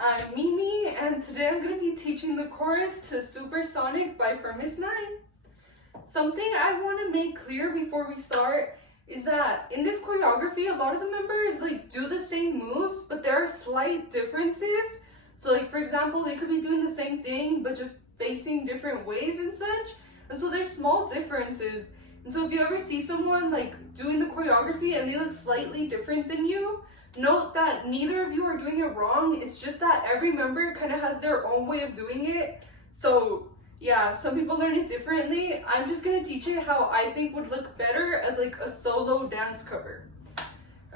I'm Mimi, and today I'm going to be teaching the chorus to Supersonic by Miss 9. Something I want to make clear before we start is that in this choreography, a lot of the members do the same moves, but there are slight differences. So for example, they could be doing the same thing, but just facing different ways and such. And so there's small differences. And so if you ever see someone doing the choreography and they look slightly different than you, note that neither of you are doing it wrong. It's just that every member kind of has their own way of doing it. So yeah, some people learn it differently. I'm just gonna teach it how I think would look better as a solo dance cover.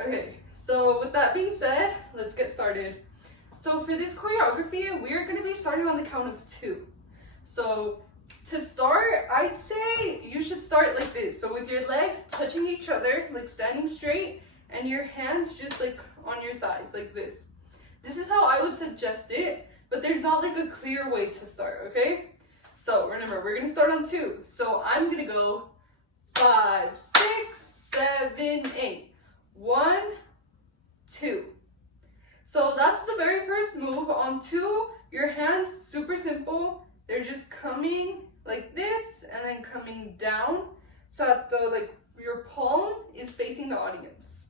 Okay, so with that being said, let's get started. So for this choreography, we're gonna be starting on the count of 2. So to start, I'd say you should start like this. So with your legs touching each other, standing straight, and your hands just on your thighs, like this. This is how I would suggest it, but there's not a clear way to start, okay? So remember, we're gonna start on 2. So I'm gonna go 5, 6, 7, 8. 1, 2. So that's the very first move. On 2, your hands, super simple. They're just coming like this and then coming down so that your palm is facing the audience.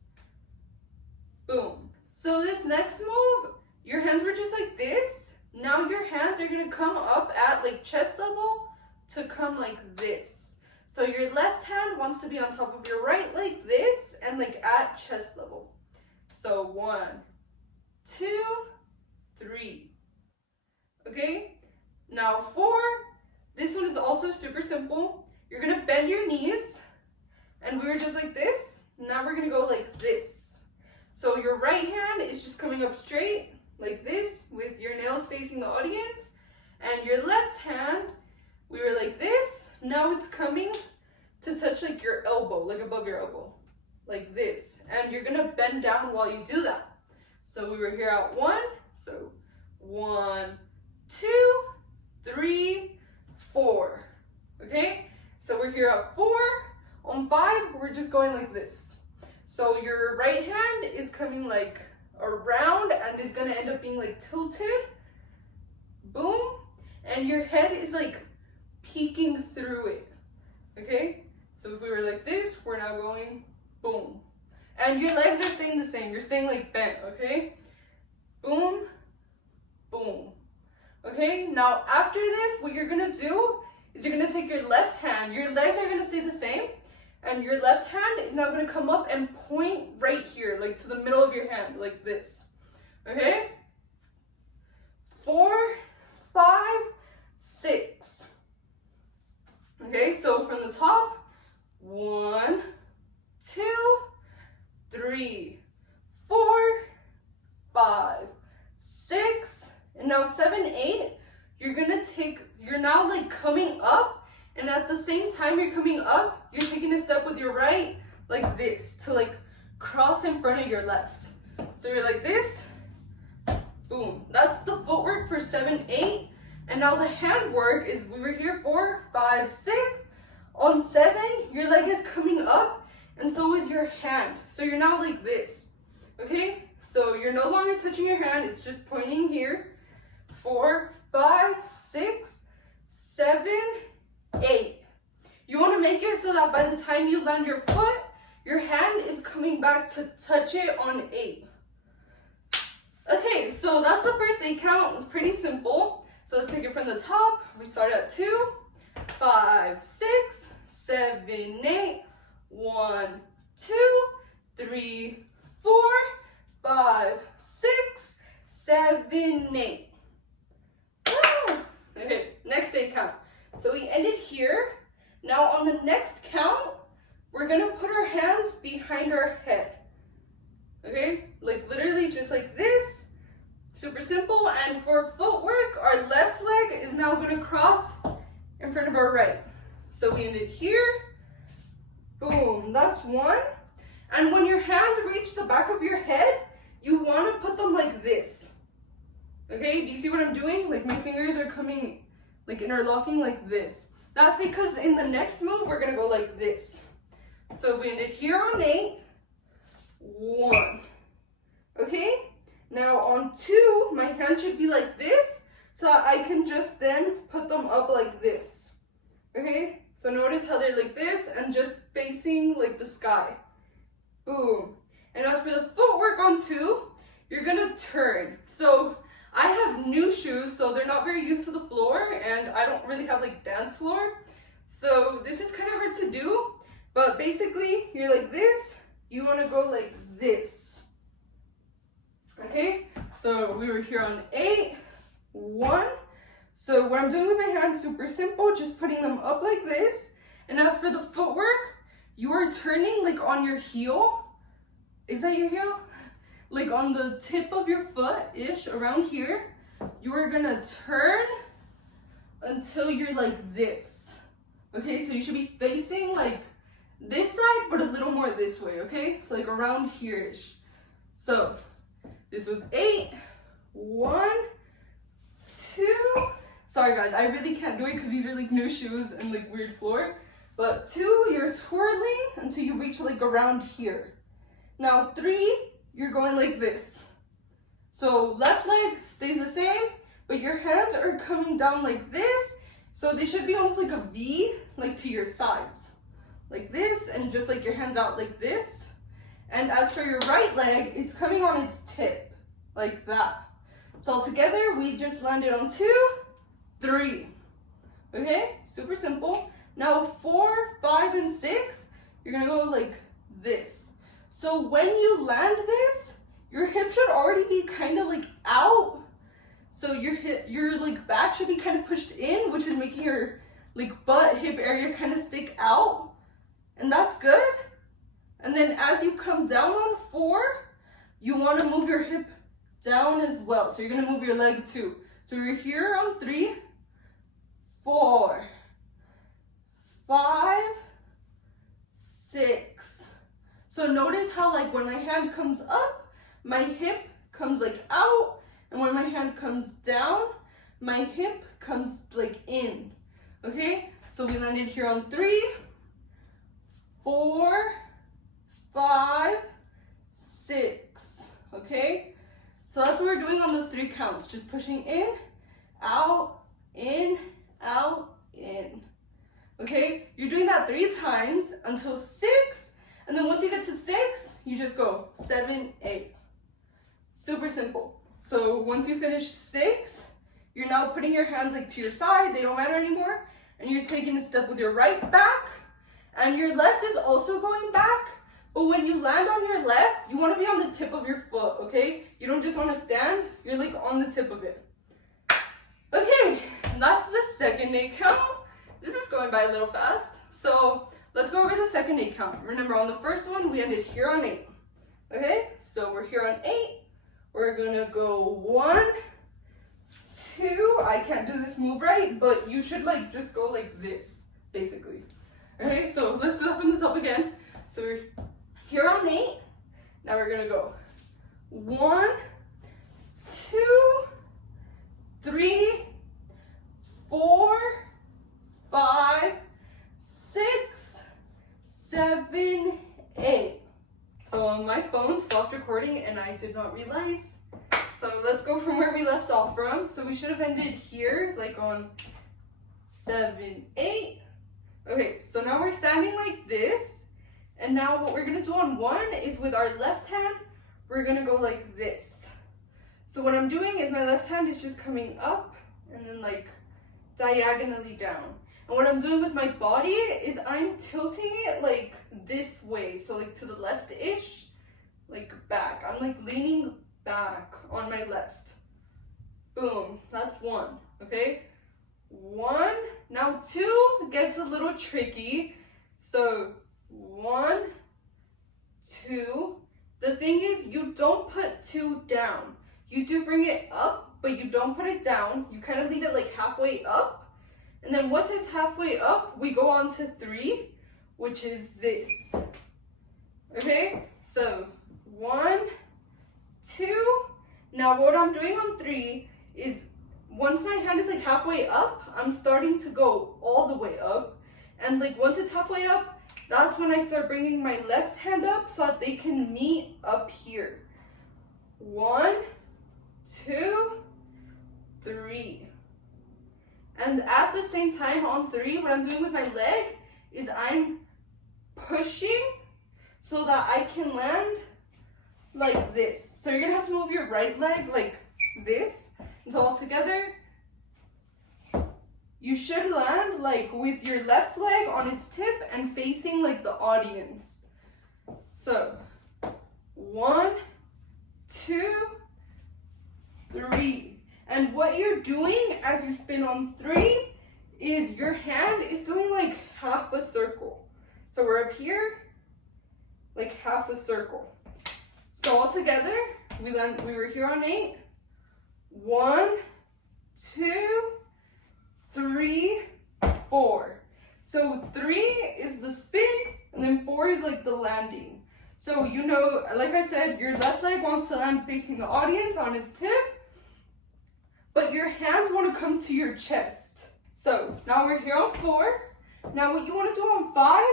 Boom. So this next move, your hands were just like this. Now your hands are gonna come up at chest level to come like this. So your left hand wants to be on top of your right like this and at chest level. So 1, 2, 3. Okay? Now 4, this one is also super simple. You're gonna bend your knees, and we were just like this. Now we're gonna go like this. So your right hand is just coming up straight, like this, with your nails facing the audience. And your left hand, we were like this. Now it's coming to touch your elbow, above your elbow, like this. And you're gonna bend down while you do that. So we were here at 1, so 1, 2, 3, 4. Okay? So we're here at 4. On 5, we're just going like this. So your right hand is coming around and is gonna end up being tilted. Boom. And your head is peeking through it. Okay? So if we were like this, we're now going boom. And your legs are staying the same. You're staying bent, okay? Boom, boom. Okay? Now after this, what you're gonna do is you're gonna take your left hand. Your legs are gonna stay the same. And your left hand is now going to come up and point right here, to the middle of your hand, like this. Okay? 4, 5, 6. Okay, so from the top, 1, 2, 3, 4, 5, 6, and now 7, 8. You're now coming up. And at the same time you're coming up, you're taking a step with your right, like this, to cross in front of your left. So you're like this, boom. That's the footwork for 7, 8. And now the hand work is, we were here 4, 5, 6. On 7, your leg is coming up, and so is your hand. So you're now like this, okay? So you're no longer touching your hand, it's just pointing here. 4, 5, 6, 7, 8. You want to make it so that by the time you land your foot, your hand is coming back to touch it on 8. Okay, so that's the first 8 count. Pretty simple. So let's take it from the top. We start at 2, 5, 6, 7, 8. 1, 2, 3, 4, 5, 6, 7, 8. Okay, next 8 count. So we ended here. Now on the next count, we're gonna put our hands behind our head. Okay, literally just like this. Super simple. And for footwork, our left leg is now gonna cross in front of our right. So we ended here. Boom, that's 1. And when your hands reach the back of your head, you wanna put them like this. Okay, do you see what I'm doing? My fingers are coming interlocking like this. That's because in the next move, we're gonna go like this. So we ended here on 8, 1. Okay? Now on 2, my hand should be like this, so I can just then put them up like this. Okay, so notice how they're like this and just facing like the sky. Boom. And as for the footwork on 2, you're gonna turn. So I have new shoes, so they're not very used to the floor, and I don't really have like dance floor. So this is kind of hard to do, but basically you're like this, you want to go like this. Okay, so we were here on 8, 1. So what I'm doing with my hands, super simple, just putting them up like this. And as for the footwork, you are turning like on your heel. Is that your heel? Like on the tip of your foot-ish, around here. You are gonna turn until you're like this. Okay, so you should be facing like this side, but a little more this way, okay? So like around here-ish. So this was 8, 1, 2. Sorry guys, I really can't do it because these are like new shoes and like weird floor. But 2, you're twirling until you reach like around here. Now 3, you're going like this. So left leg stays the same, but your hands are coming down like this. So they should be almost like a V, like to your sides. Like this, and just like your hands out like this. And as for your right leg, it's coming on its tip, like that. So all together, we just landed on 2, 3. Okay, super simple. Now 4, 5, and 6, you're gonna go like this. So when you land this, your hip should already be kind of like out. So your like back should be kind of pushed in, which is making your like butt hip area kind of stick out. And that's good. And then as you come down on 4, you want to move your hip down as well. So you're going to move your leg too. So you're here on 3, 4, 5, 6. So notice how like when my hand comes up, my hip comes like out. And when my hand comes down, my hip comes like in. Okay? So we landed here on 3, 4, 5, 6. Okay? So that's what we're doing on those 3 counts. Just pushing in, out, in, out, in. Okay? You're doing that 3 times until 6. And then once you get to 6, you just go 7, 8. Super simple. So once you finish 6, you're now putting your hands like to your side. They don't matter anymore. And you're taking a step with your right back. And your left is also going back. But when you land on your left, you want to be on the tip of your foot, okay? You don't just want to stand. You're like on the tip of it. Okay, that's the second 8 count. This is going by a little fast. So let's go over the second 8 count. Remember, on the first one, we ended here on 8. Okay, so we're here on 8. We're gonna go 1, 2. I can't do this move right, but you should like just go like this, basically. Okay, so let's do that from the top again. So we're here on 8. Now we're gonna go 1, 2, 3, 4, 5, 6, 7, 8. So on my phone stopped recording and I did not realize. So let's go from where we left off from. So we should have ended here, like on 7, 8. Okay, so now we're standing like this. And now what we're gonna do on 1 is with our left hand, we're gonna go like this. So what I'm doing is my left hand is just coming up and then like diagonally down. And what I'm doing with my body is I'm tilting it like this way. So like to the left-ish, like back. I'm like leaning back on my left. Boom, that's 1, okay? 1, now 2 gets a little tricky. So 1, 2. The thing is, you don't put 2 down. You do bring it up, but you don't put it down. You kind of leave it like halfway up. And then once it's halfway up, we go on to 3, which is this. Okay, so 1, 2. Now what I'm doing on 3 is once my hand is like halfway up, I'm starting to go all the way up. And like once it's halfway up, that's when I start bringing my left hand up so that they can meet up here. 1, And at the same time on 3, what I'm doing with my leg is I'm pushing so that I can land like this. So you're gonna have to move your right leg like this. And so all together, you should land like with your left leg on its tip and facing like the audience. So 1, 2, 3. And what you're doing as you spin on 3 is your hand is doing like half a circle. So we're up here, like half a circle. So all together, we were here on 8. 1, 2, 3, 4. So 3 is the spin, and then 4 is like the landing. So you know, like I said, your left leg wants to land facing the audience on its tip, but your hands want to come to your chest. So now we're here on 4. Now what you want to do on 5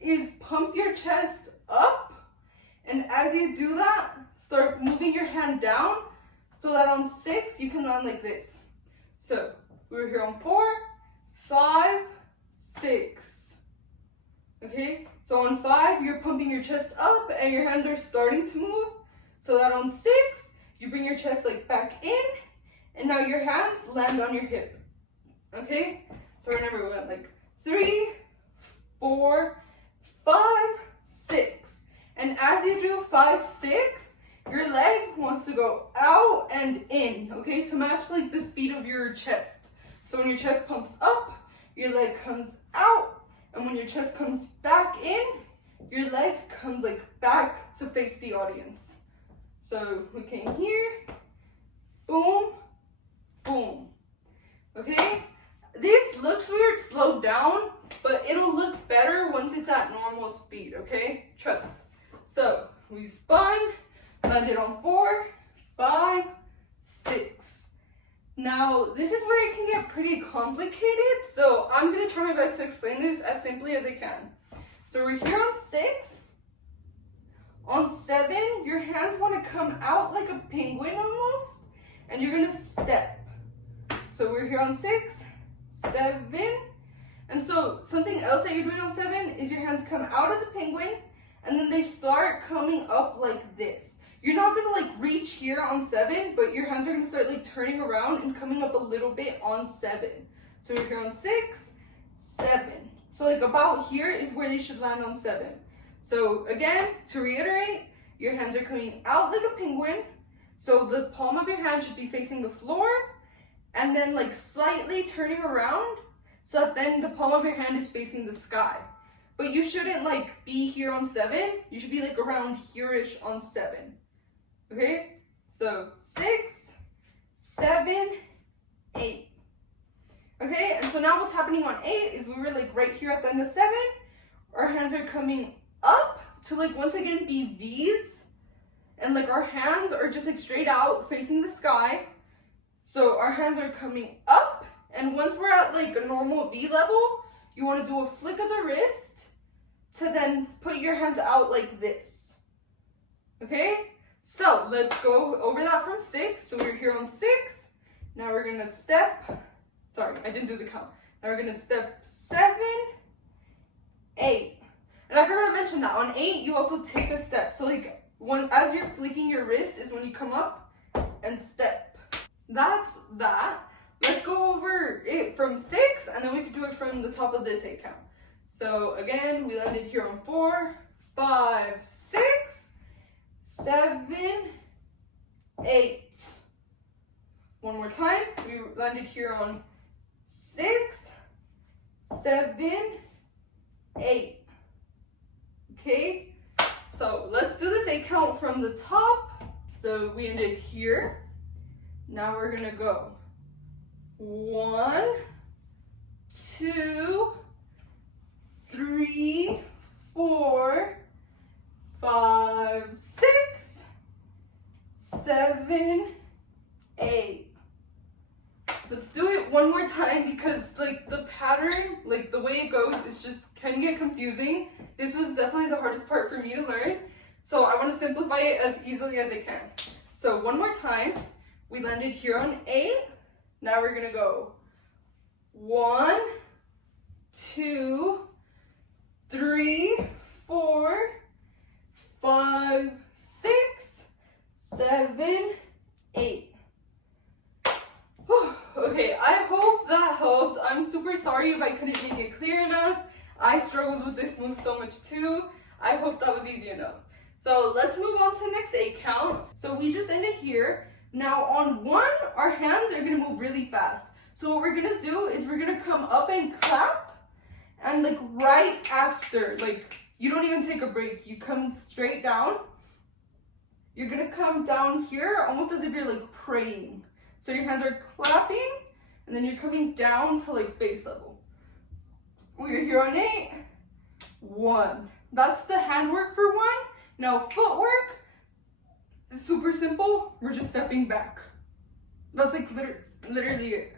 is pump your chest up, and as you do that, start moving your hand down so that on 6 you can land like this. So we're here on 4, 5, 6. Okay, so on 5 you're pumping your chest up and your hands are starting to move so that on 6 you bring your chest like back in, and now your hands land on your hip. Okay, so remember we went like 3, 4, 5, 6. And as you do 5, 6, your leg wants to go out and in, okay, to match like the speed of your chest. So when your chest pumps up, your leg comes out, and when your chest comes back in, your leg comes like back to face the audience. So we came here, boom, boom. Okay, this looks weird slowed down, but it'll look better once it's at normal speed, okay? Trust. So we spun, landed on 4, 5, 6. Now this is where it can get pretty complicated, so I'm gonna try my best to explain this as simply as I can. So we're here on 6. On 7, your hands want to come out like a penguin almost, and you're gonna step. So we're here on 6, 7, and so something else that you're doing on 7 is your hands come out as a penguin, and then they start coming up like this. You're not gonna like reach here on 7, but your hands are gonna start like turning around and coming up a little bit on 7. So we're here on 6, 7. So like about here is where they should land on 7. So again, to reiterate, your hands are coming out like a penguin. So the palm of your hand should be facing the floor, and then like slightly turning around so that then the palm of your hand is facing the sky. But you shouldn't like be here on 7. You should be like around here-ish on 7. Okay? So 6, 7, 8. Okay, and so now what's happening on 8 is we were like right here at the end of 7. Our hands are coming up to like once again be V's. And like our hands are just like straight out facing the sky. So our hands are coming up. And once we're at like a normal V level, you want to do a flick of the wrist to then put your hands out like this. Okay? So let's go over that from 6. So we're here on 6. Now we're gonna step. Sorry, I didn't do the count. Now we're gonna step 7, 8. And I forgot to mention that on 8 you also take a step. So like as you're flicking your wrist is when you come up and step. That's that. Let's go over it from 6, and then we can do it from the top of this 8 count. So again, we landed here on 4, 5, 6, 7, 8. One more time. We landed here on 6, 7, 8. Okay, so let's do this 8 count from the top. So we ended here. Now we're gonna go 1, 2, 3, 4, 5, 6, 7, 8. Let's do it one more time because like the pattern, like the way it goes is just can get confusing. This was definitely the hardest part for me to learn. So I want to simplify it as easily as I can. So one more time, we landed here on 8. Now we're gonna go 1, 2, 3, 4, 5, 6, 7, 8. Okay, I hope that helped. I'm super sorry if I couldn't make it clear enough. I struggled with this move so much too. I hope that was easy enough. So let's move on to the next 8 count. So we just ended here. Now on 1, our hands are gonna move really fast. So what we're gonna do is we're gonna come up and clap, and like right after, like you don't even take a break, you come straight down. You're gonna come down here almost as if you're like praying. So your hands are clapping, and then you're coming down to like face level. We're here on 8, 1. That's the handwork for 1. Now footwork is super simple. We're just stepping back. That's like literally it.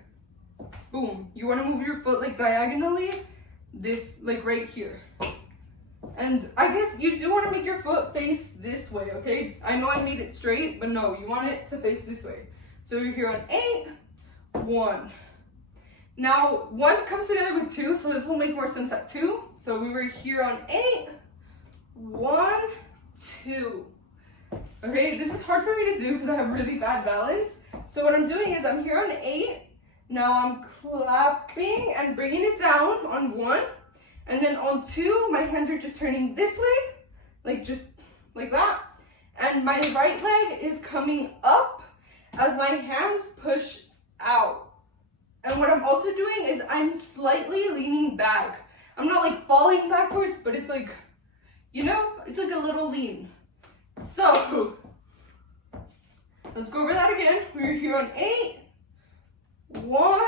Boom. You want to move your foot like diagonally, this like right here. And I guess you do want to make your foot face this way, okay? I know I made it straight, but no, you want it to face this way. So we're here on 8, 1. Now 1 comes together with 2, so this will make more sense at 2. So we were here on 8, 1, 2. Okay, this is hard for me to do because I have really bad balance. So what I'm doing is I'm here on 8. Now I'm clapping and bringing it down on 1. And then on 2, my hands are just turning this way, like just like that. And my right leg is coming up as my hands push out. And what I'm also doing is I'm slightly leaning back. I'm not like falling backwards, but it's like, you know, it's like a little lean. So let's go over that again. We're here on 8, 1,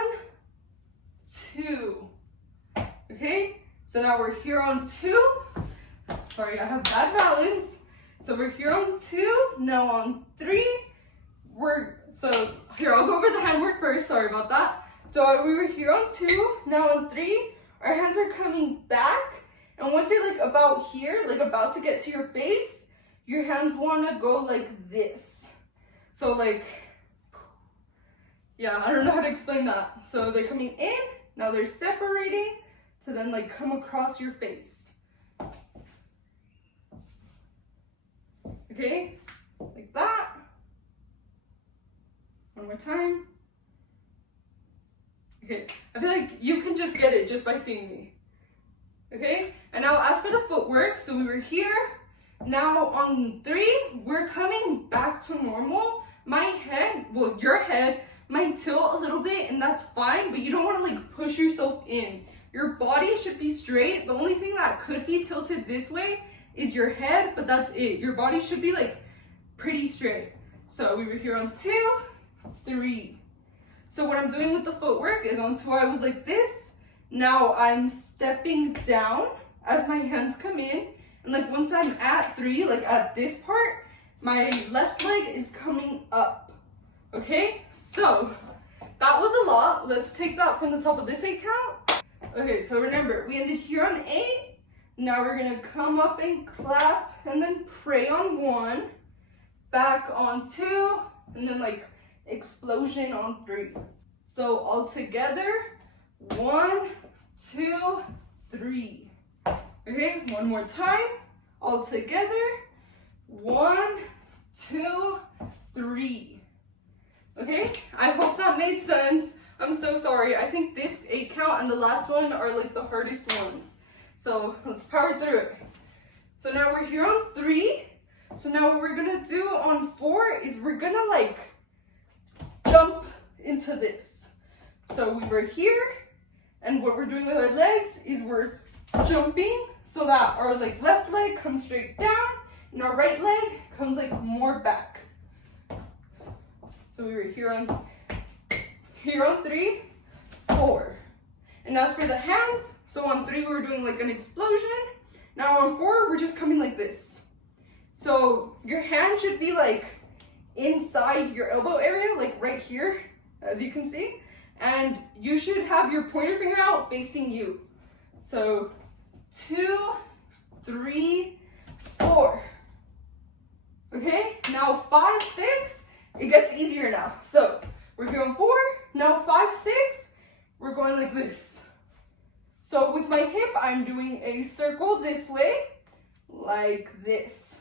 2. Okay, so now we're here on 2. Sorry, I have bad balance. So we're here on 2, now on 3. So here, I'll go over the handwork first. Sorry about that. So we were here on 2, now on 3. Our hands are coming back. And once you're like about here, like about to get to your face, your hands want to go like this. So like, yeah, I don't know how to explain that. So they're coming in, now they're separating to then like come across your face. Okay, like that. One more time. Okay, I feel like you can just get it just by seeing me. Okay, and now as for the footwork, so we were here. Now on 3, we're coming back to normal. My head, well, your head might tilt a little bit, and that's fine, but you don't want to like push yourself in. Your body should be straight. The only thing that could be tilted this way is your head, but that's it. Your body should be like pretty straight. So we were here on 2, 3. So what I'm doing with the footwork is on 2, I was like this. Now I'm stepping down as my hands come in. And like once I'm at 3, like at this part, my left leg is coming up. Okay, so that was a lot. Let's take that from the top of this 8 count. Okay, so remember, we ended here on 8. Now we're gonna come up and clap and then pray on 1, back on 2, and then like explosion on 3. So all together, 1, 2, 3. Okay, one more time. All together, 1, 2, 3. Okay, I hope that made sense. I'm so sorry. I think this 8 count and the last one are like the hardest ones. So let's power through it. So now we're here on 3. So now what we're gonna do on 4 is we're gonna like jump into this. So we were here, and what we're doing with our legs is we're jumping so that our like left leg comes straight down and our right leg comes like more back. So we were here on 3, 4. And as for the hands, so on 3 we were doing like an explosion. Now on 4 we're just coming like this. So your hand should be like inside your elbow area, like right here, as you can see. And you should have your pointer finger out facing you. So 2, 3, 4. Okay, now 5, 6, it gets easier now. So we're here on 4, now 5, 6, we're going like this. So with my hip, I'm doing a circle this way, like this.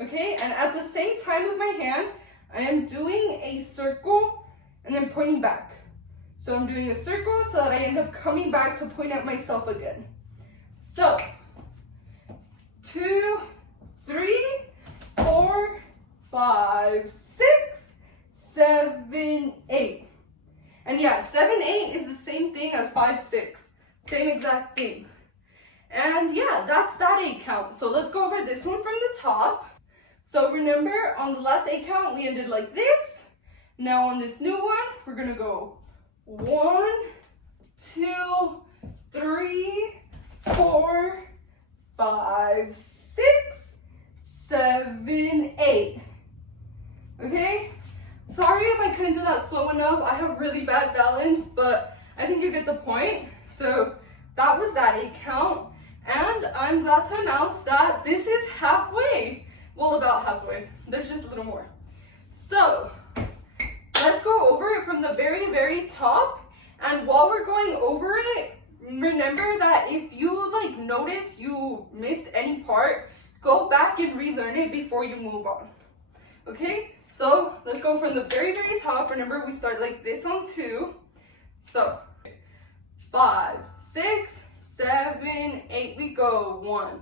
Okay, and at the same time with my hand, I am doing a circle and then pointing back. So I'm doing a circle so that I end up coming back to point at myself again. So, 2, 3, 4, 5, 6, 7, 8. And yeah, 7, 8 is the same thing as 5, 6. Same exact thing. And yeah, that's that 8 count. So let's go over this one from the top. So remember, on the last 8 count, we ended like this. Now on this new one, we're gonna go 1, 2, 3, 4, 5, 6, 7, 8. Okay? Sorry if I couldn't do that slow enough. I have really bad balance, but I think you get the point. So that was that 8 count. And I'm glad to announce that this is halfway. Well, about halfway. There's just a little more. So let's go over it from the very, very top. And while we're going over it, remember that if you like notice you missed any part, go back and relearn it before you move on. Okay? So let's go from the very, very top. Remember, we start like this on 2. So 5, 6, 7, 8. We go 1,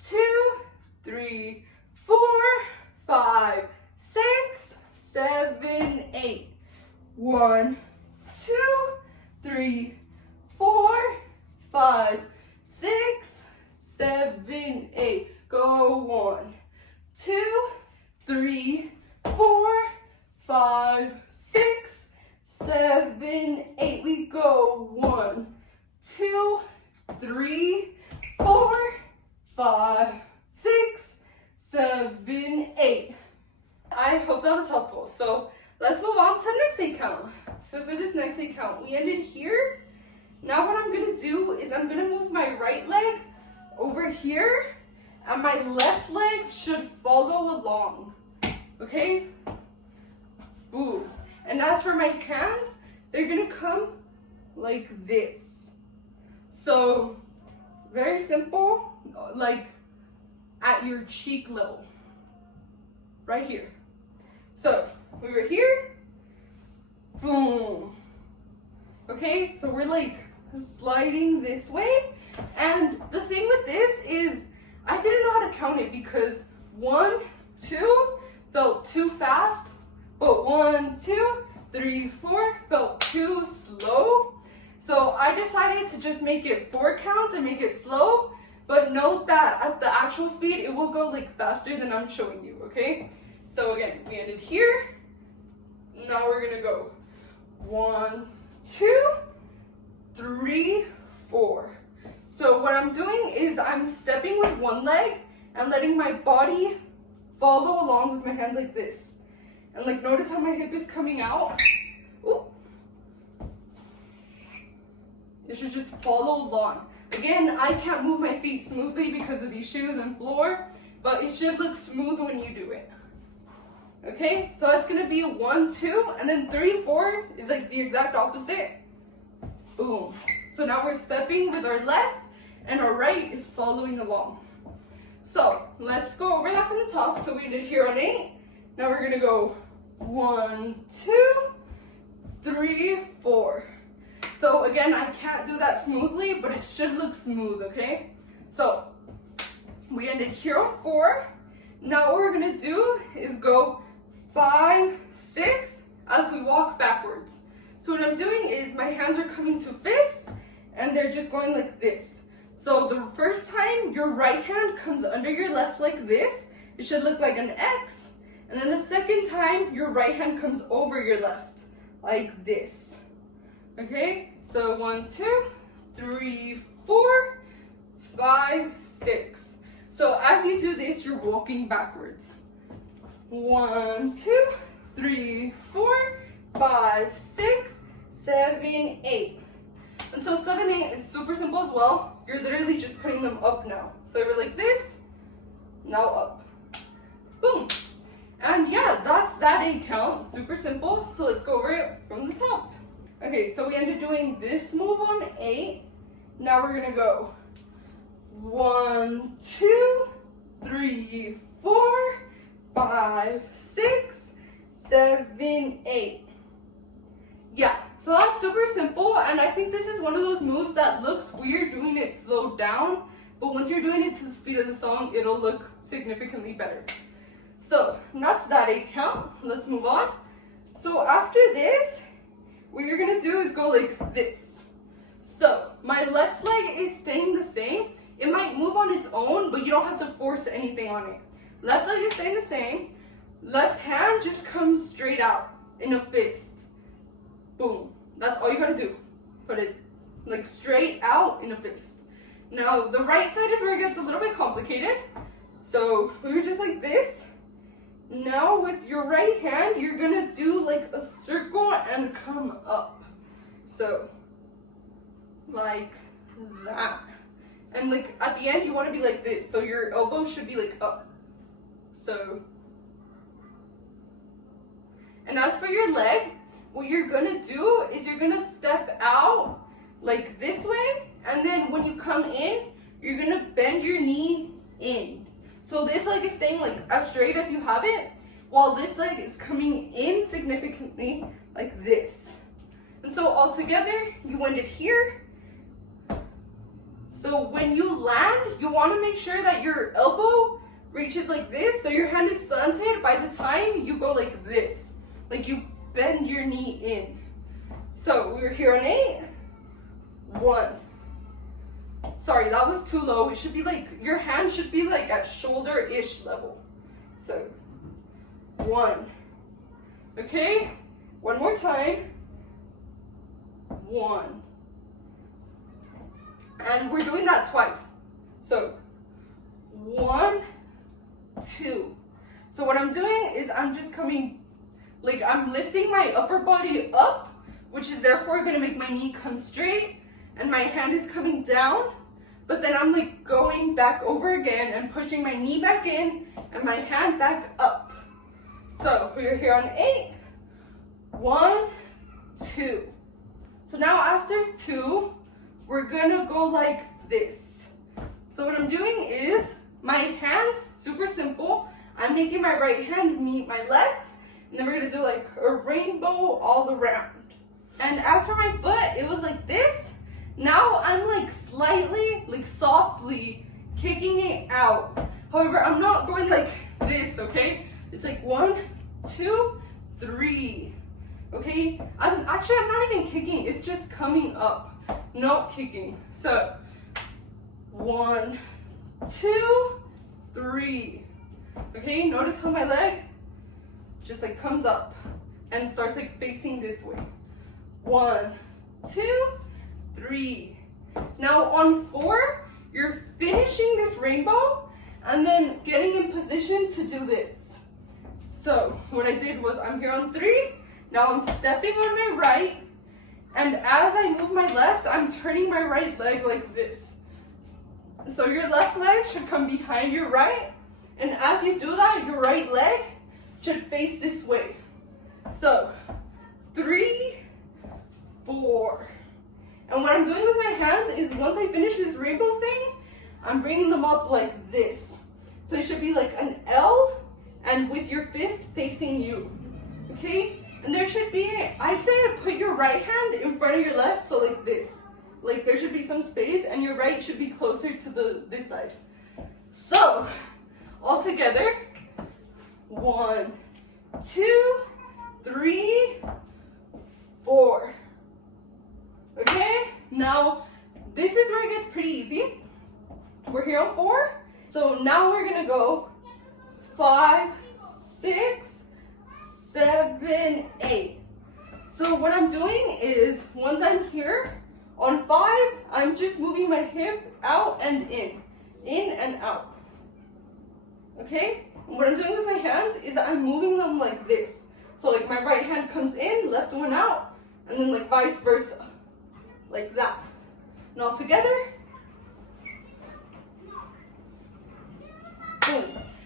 2, 3, 4, 5, 6, 7, 8. 1, 2, 3, 4, 5, 6, 7, 8. Go 1, 2, 3, 4, 5, 6, 7, 8. We go 1, 2, 3, 4, 5, 6, 7, 8. I hope that was helpful. So let's move on to the next 8 count. So for this next 8 count, we ended here. Now what I'm gonna do is I'm gonna move my right leg over here, and my left leg should follow along. Okay? Ooh. And as for my hands, they're gonna come like this. So very simple, like at your cheek level. Right here. So we were here, boom. Okay, so we're like sliding this way. And the thing with this is I didn't know how to count it because 1, 2 felt too fast, but 1, 2, 3, 4 felt too slow. So I decided to just make it 4 counts and make it slow, but note that at the actual speed, it will go like faster than I'm showing you, okay? So again, we ended here. Now we're gonna go 1, 2, 3, 4. So what I'm doing is I'm stepping with one leg and letting my body follow along with my hands like this. And like notice how my hip is coming out. Ooh. It should just follow along. Again, I can't move my feet smoothly because of these shoes and floor, but it should look smooth when you do it. Okay, so it's gonna be 1, 2, and then 3, 4 is like the exact opposite. Boom. So now we're stepping with our left and our right is following along. So let's go over that from the top. So we did here on 8. Now we're gonna go 1, 2, 3, 4. So again, I can't do that smoothly, but it should look smooth, okay? So we ended here on 4. Now what we're gonna do is go 5, 6 as we walk backwards. So what I'm doing is my hands are coming to fists and they're just going like this. So the first time your right hand comes under your left like this, it should look like an X. And then the second time your right hand comes over your left like this. Okay, so 1, 2, 3, 4, 5, 6. So as you do this, you're walking backwards. 1, 2, 3, 4, 5, 6, 7, 8. And so 7, 8 is super simple as well. You're literally just putting them up now. So we're like this, now up. Boom. And yeah, that's that 8 count, super simple. So let's go over it from the top. Okay, so we ended doing this move on 8. Now we're gonna go 1, 2, 3, 4, 5, 6, 7, 8. Yeah, so that's super simple, and I think this is one of those moves that looks weird doing it slowed down, but once you're doing it to the speed of the song, it'll look significantly better. So that's that 8 count. Let's move on. So after this, what you're gonna do is go like this. So my left leg is staying the same. It might move on its own, but you don't have to force anything on it. Left leg is staying the same. Left hand just comes straight out in a fist. Boom. That's all you gotta do. Put it like straight out in a fist. Now the right side is where it gets a little bit complicated. So we were just like this. Now with your right hand, you're gonna do like a circle and come up. So like that. And like at the end, you wanna be like this. So your elbow should be like up. So. And as for your leg, what you're gonna do is you're gonna step out like this way, and then when you come in, you're gonna bend your knee in. So this leg is staying like as straight as you have it, while this leg is coming in significantly like this. And so all together, you end it here. So when you land, you wanna make sure that your elbow reaches like this, so your hand is slanted by the time you go like this. Like you bend your knee in. So we're here on 8. 1. Sorry, that was too low. It should be like, your hand should be like at shoulder-ish level. So 1. Okay? One more time. 1. And we're doing that twice. So 1, 2. So what I'm doing is I'm just coming, like I'm lifting my upper body up, which is therefore gonna make my knee come straight, and my hand is coming down, but then I'm like going back over again and pushing my knee back in and my hand back up. So we're here on 8. 1, 2. So now after 2, we're gonna go like this. So what I'm doing is my hands, super simple. I'm making my right hand meet my left, and then we're gonna do like a rainbow all around. And as for my foot, it was like this. Now I'm like slightly, like softly kicking it out. However, I'm not going like this, okay? It's like 1, 2, 3, okay? I'm not even kicking, it's just coming up, not kicking. So 1, 2, 3, okay? Notice how my leg just like comes up and starts like facing this way. 1, 2, 3. Now on 4, you're finishing this rainbow and then getting in position to do this. So what I did was I'm here on 3, now I'm stepping on my right, and as I move my left, I'm turning my right leg like this. So your left leg should come behind your right, and as you do that, your right leg should face this way. So 3, 4. And what I'm doing with my hands is once I finish this rainbow thing, I'm bringing them up like this. So it should be like an L, and with your fist facing you, okay? And there should be, I'd say put your right hand in front of your left, so like this. Like there should be some space, and your right should be closer to this side. So, all together, 1, 2, 3, 4. Okay, now this is where it gets pretty easy. We're here on 4, so now we're gonna go 5, 6, 7, 8. So what I'm doing is once I'm here on 5, I'm just moving my hip out and in and out. Okay, and what I'm doing with my hands is I'm moving them like this. So like my right hand comes in, left one out, and then like vice versa. Like that. And all together. Boom.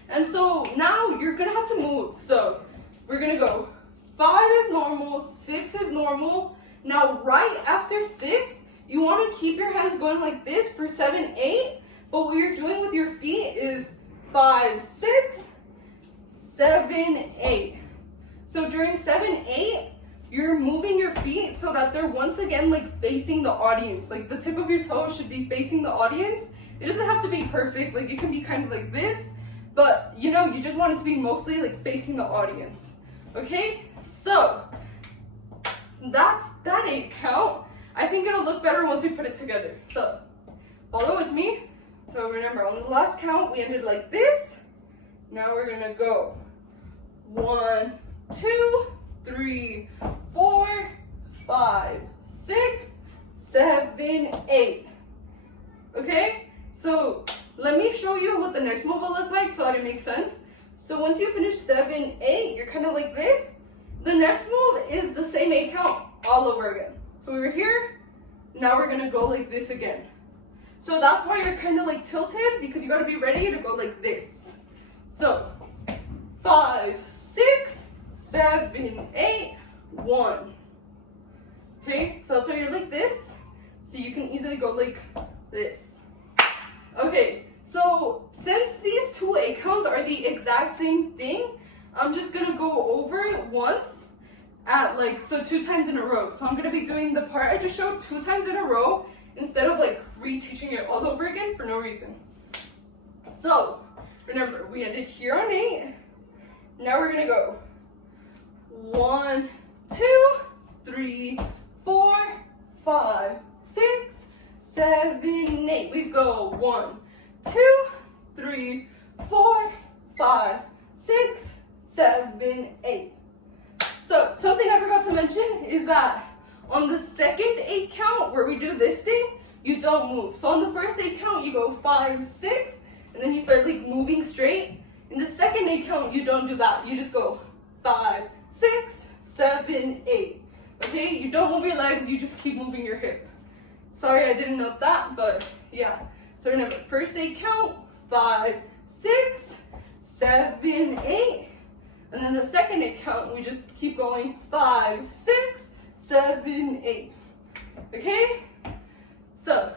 And so now you're gonna have to move. So we're gonna go 5 is normal, 6 is normal. Now right after 6, you wanna keep your hands going like this for 7, 8. But what you're doing with your feet is 5, 6, 7, 8. So during 7, 8, you're moving your feet so that they're once again like facing the audience. Like the tip of your toes should be facing the audience. It doesn't have to be perfect, like it can be kind of like this, but you know, you just want it to be mostly like facing the audience. Okay, so that's that 8 count. I think it'll look better once we put it together. So follow with me. So remember, on the last count, we ended like this. Now we're gonna go 1, 2, 3, 4, 5, 6, 7, 8. Okay? So let me show you what the next move will look like so that it makes sense. So once you finish 7, 8, you're kind of like this. The next move is the same 8 count all over again. So we were here, now we're gonna go like this again. So that's why you're kind of like tilted, because you gotta be ready to go like this. So 5, 6, 7, 8, 1. Okay, so that's why you're like this. So you can easily go like this. Okay, so since these 2 8 counts are the exact same thing, I'm just gonna go over it once at like, so 2 times in a row. So I'm gonna be doing the part I just showed 2 times in a row instead of like reteaching it all over again for no reason. So remember, we ended here on 8. Now we're gonna go 1, 2, 3, 4, 5, 6, 7, 8. We go 1, 2, 3, 4, 5, 6, 7, 8. So something I forgot to mention is that on the second 8 count where we do this thing, you don't move. So on the first 8 count, you go 5, 6, and then you start like moving straight. In the second 8 count, you don't do that. You just go 5, 6, 7, 8. Okay, you don't move your legs, you just keep moving your hip. Sorry, I didn't note that, but yeah. So remember, first 8 count, 5, 6, 7, 8. And then the second 8 count, we just keep going 5, 6, 7, 8. Okay? So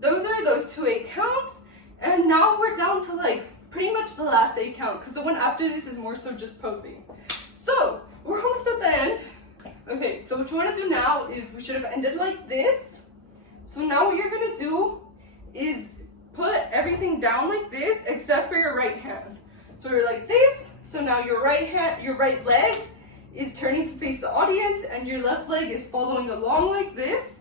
those are those 2 8 counts. And now we're down to like pretty much the last 8 count, because the one after this is more so just posing. So we're almost at the end. Okay, so what you want to do now is, we should have ended like this. So now what you're going to do is put everything down like this except for your right hand. So you're like this. So now your right leg is turning to face the audience, and your left leg is following along like this.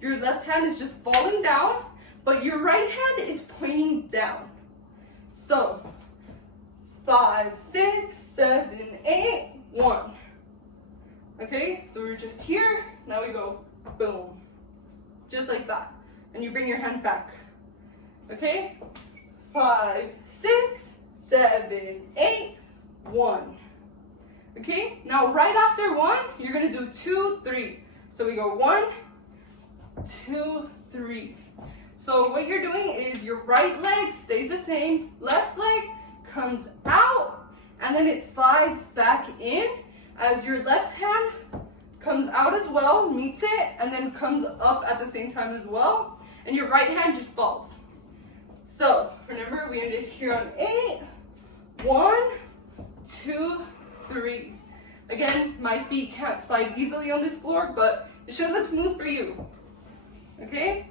Your left hand is just falling down, but your right hand is pointing down. So 5, 6, 7, 8, 1. Okay, so we're just here. Now we go boom, just like that, and you bring your hand back. Okay, 5, 6, 7, 8, 1. Okay, now right after 1, you're gonna do 2, 3. So we go 1, 2, 3. So what you're doing is your right leg stays the same, left leg comes out, and then it slides back in as your left hand comes out as well, meets it, and then comes up at the same time as well, and your right hand just falls. So remember, we ended here on 8. 1, 2, 3. Again, my feet can't slide easily on this floor, but it should look smooth for you. Okay?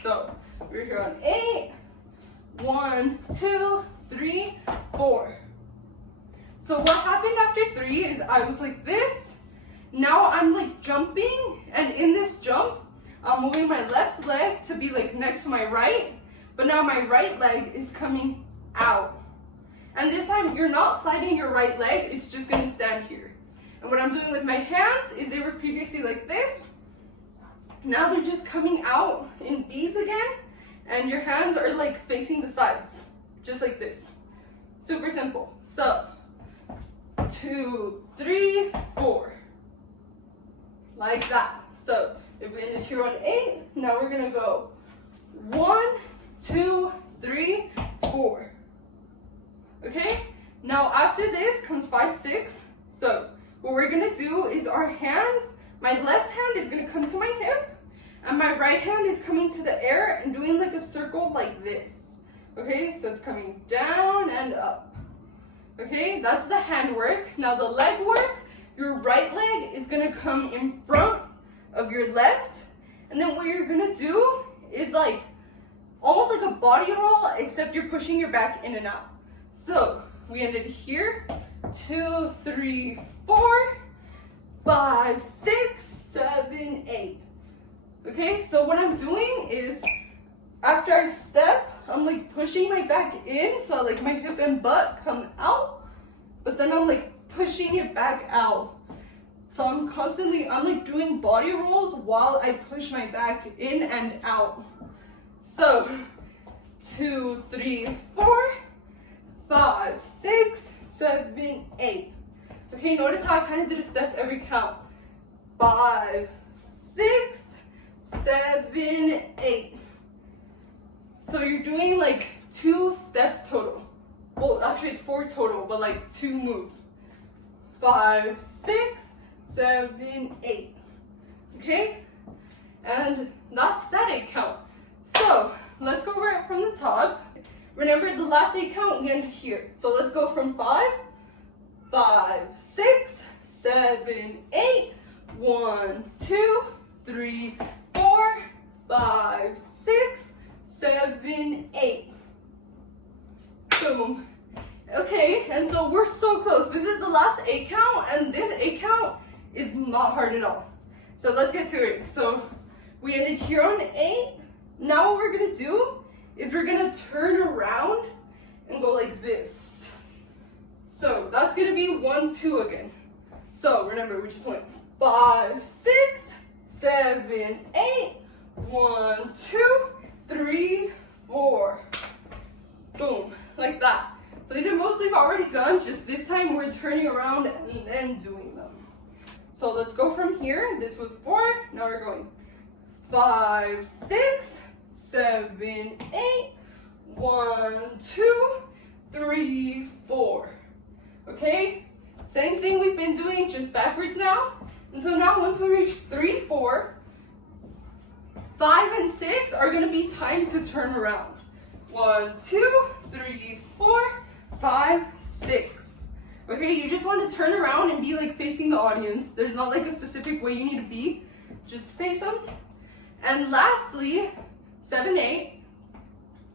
So we're here on 8. 1, 2, 3, 4. So what happened after 3 is I was like this. Now I'm like jumping, and in this jump, I'm moving my left leg to be like next to my right, but now my right leg is coming out. And this time you're not sliding your right leg, it's just gonna stand here. And what I'm doing with my hands is, they were previously like this. Now they're just coming out in B's again, and your hands are like facing the sides, just like this. Super simple. So 2, 3, 4. Like that. So if we ended here on 8, now we're gonna go 1, 2, 3, 4. Okay? Now after this comes 5, 6. So what we're gonna do is our hands, my left hand is gonna come to my hip, and my right hand is coming to the air and doing like a circle like this. Okay, so it's coming down and up. Okay, that's the hand work. Now the leg work, your right leg is gonna come in front of your left, and then what you're gonna do is like almost like a body roll, except you're pushing your back in and out. So we ended here. 2, 3, 4, 5, 6, 7, 8. Okay, so what I'm doing is after I step, I'm like pushing my back in, so like my hip and butt come out, but then I'm like pushing it back out. So I'm like doing body rolls while I push my back in and out. So 2, 3, 4, 5, 6, 7, 8. Okay, notice how I kind of did a step every count. 5, 6, 7, 8. So you're doing like 2 steps total. Well, actually it's 4 total, but like 2 moves. 5, 6, 7, 8. Okay? And that's that 8 count. So let's go over it from the top. Remember the last 8 count we ended here. So let's go from 5, 5, 6, 7, 8. 1, 2, 3, 4, 5, 6, 7, 8. Boom. Okay, and so we're so close. This is the last 8 count, and this 8 count is not hard at all. So let's get to it. So we ended here on 8. Now what we're gonna do is we're gonna turn around and go like this. So that's gonna be 1, 2 again. So remember, we just went 5, 6, 7, 8. 1, 2, 3, 4. Boom, like that. So these are moves we've already done, just this time we're turning around and then doing them. So let's go from here. This was 4, now we're going 5, 6, 7, 8. 1, 2, 3, 4. Okay? Same thing we've been doing, just backwards now. And so now once we reach 3, 4, 5 and 6 are gonna be time to turn around. 1, 2, 3, 4, 5, 6. Okay, you just want to turn around and be like facing the audience. There's not like a specific way you need to be. Just face them. And lastly, 7, 8.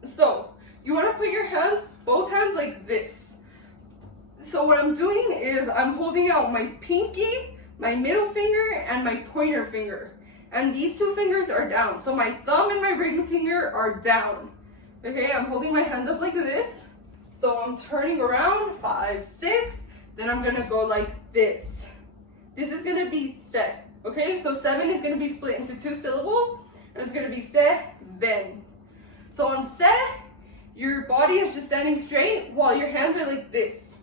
So you want to put your hands, both hands like this. So what I'm doing is I'm holding out my pinky, my middle finger, and my pointer finger. And these 2 fingers are down. So my thumb and my ring finger are down. Okay, I'm holding my hands up like this. So I'm turning around, 5, 6. Then I'm gonna go like this. This is gonna be set. Okay, so 7 is gonna be split into 2 syllables. And it's gonna be seven. So on se, your body is just standing straight while your hands are like this.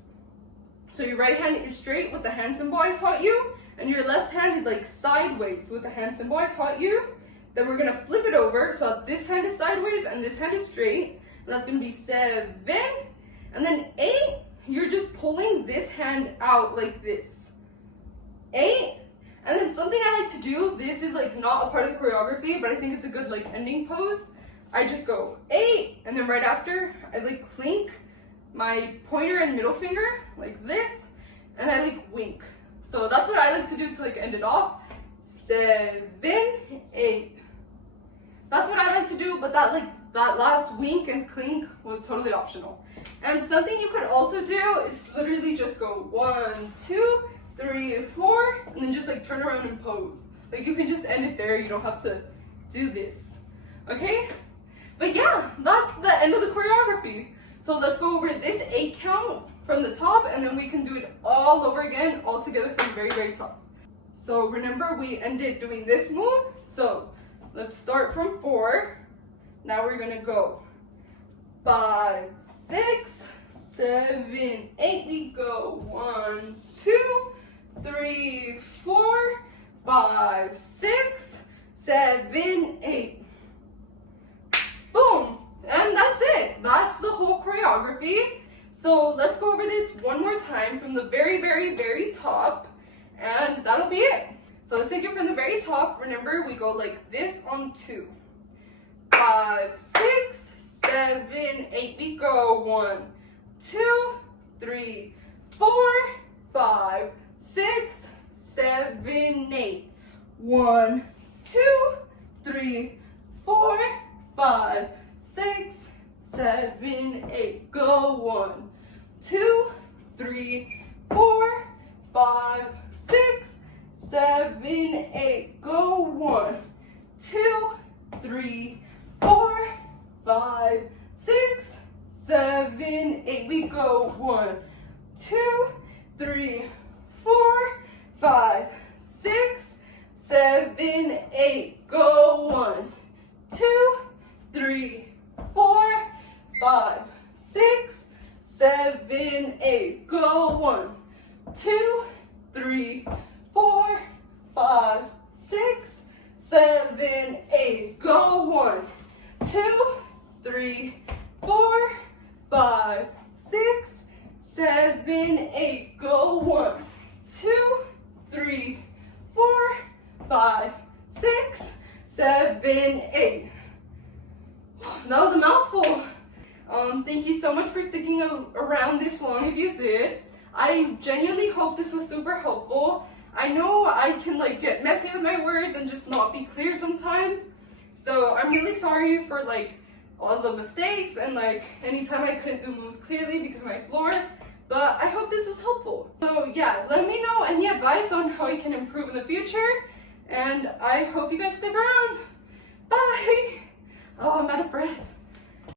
So your right hand is straight with the hand symbol I taught you, and your left hand is like sideways with the hand symbol I taught you. Then we're gonna flip it over, so this hand is sideways and this hand is straight. And that's gonna be 7. And then 8, you're just pulling this hand out like this. 8. And then something I like to do, this is like not a part of the choreography, but I think it's a good like ending pose. I just go 8, and then right after, I like clink my pointer and middle finger like this, and I like wink. So that's what I like to do to like end it off. 7, 8. That's what I like to do, but that last wink and clink was totally optional. And something you could also do is literally just go 1, 2, 3, 4, and then just like turn around and pose. Like you can just end it there. You don't have to do this. Okay? But yeah, that's the end of the choreography. So let's go over this 8 count from the top, and then we can do it all over again, all together from the very, very top. So remember, we ended doing this move. So let's start from 4. Now we're gonna go 5, 6, 7, 8. We go 1, 2, 3, 4, 5, 6, 7, 8. Boom! And that's it. That's the whole choreography. So one more time from the very, very, very top, and that'll be it. So let's take it from the very top. Remember, we go like this on 2. 5, 6, 7, 8. We go 1, 2, 3, 4, 5, 6, 7, 8. 1, 2, 3, 4, 5, 6, 7, 8. Go 1, 2, 3, 4, 5, 6, 7, 8. Go 1, 2, 3, 4, 5, 6, 7, 8. We go 1, 2, 3, 4, 5, 6, 7, 8. Go 1, 2, 3, 4, 5, 6, 7, 8. Go 1, 2, 3, 4, 5, 6, 7, 8. Go 1, 2, 3, 4, 5, 6, 7, 8. Go 1, 2, 3, 4, 5, 6, 7, 8. That was a mouthful. Thank you so much for sticking around this long if you did. I genuinely hope this was super helpful. I know I can like get messy with my words and just not be clear sometimes. So I'm really sorry for like all the mistakes and like anytime I couldn't do moves clearly because of my floor. But I hope this was helpful. So yeah, let me know any advice on how I can improve in the future. And I hope you guys stick around. Bye. Oh, I'm out of breath.